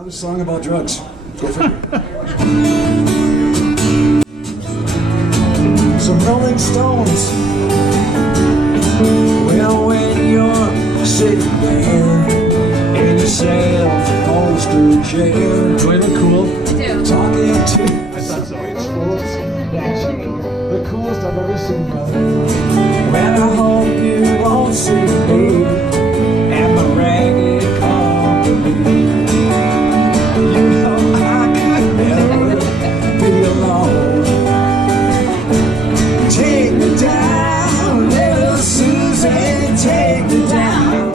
Another song about drugs. Go figure. Some Rolling Stones. Well, when you're sitting there in yourself a poster chair, do I look cool? Talking to I thought so. The coolest I've ever seen, brother. Well, I hope you won't see me at my ragged company. You know I could never be alone. Take me down, little Susan, take me down.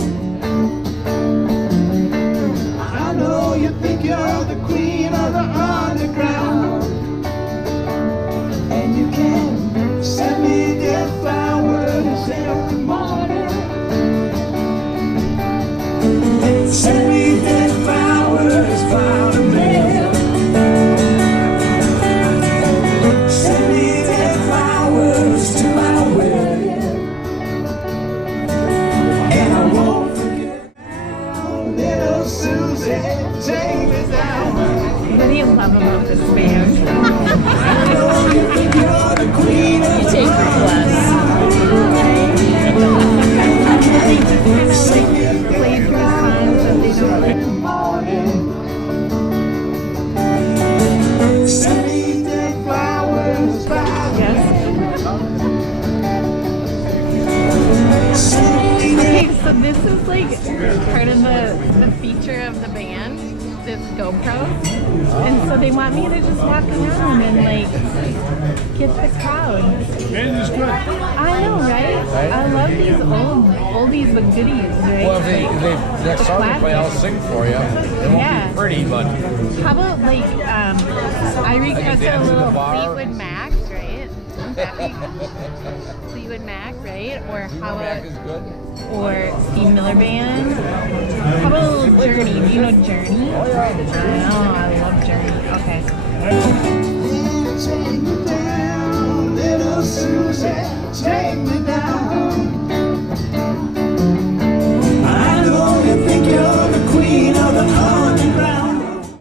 I know you think you're the queen of the underground, and you can send me their flowers every morning. Send me their flowers by the mail. Send me their flowers to my wedding, and I won't forget. Little Susie, take me down. What do you love about this band? I know you think you're the queen of You take your class. Play through songs that they don't morning. Send me their flowers by the Okay, so this is like part of the feature of the band, this GoPro. And so they want me to just walk around and like get the crowd. Man is good. I know, right? I love these oldies but goodies, right? Well, if they next song they play, I'll sing for you. It won't be pretty, but How about like I requested a dance in the little bar. Fleetwood Mac, right? Would that be Fleetwood Mac, right? Or how Mac about is good. or Steve Miller Band? How about a little Journey? Do you know Journey? Oh yeah. I know, I love Journey. Okay. Take me down, little Susie.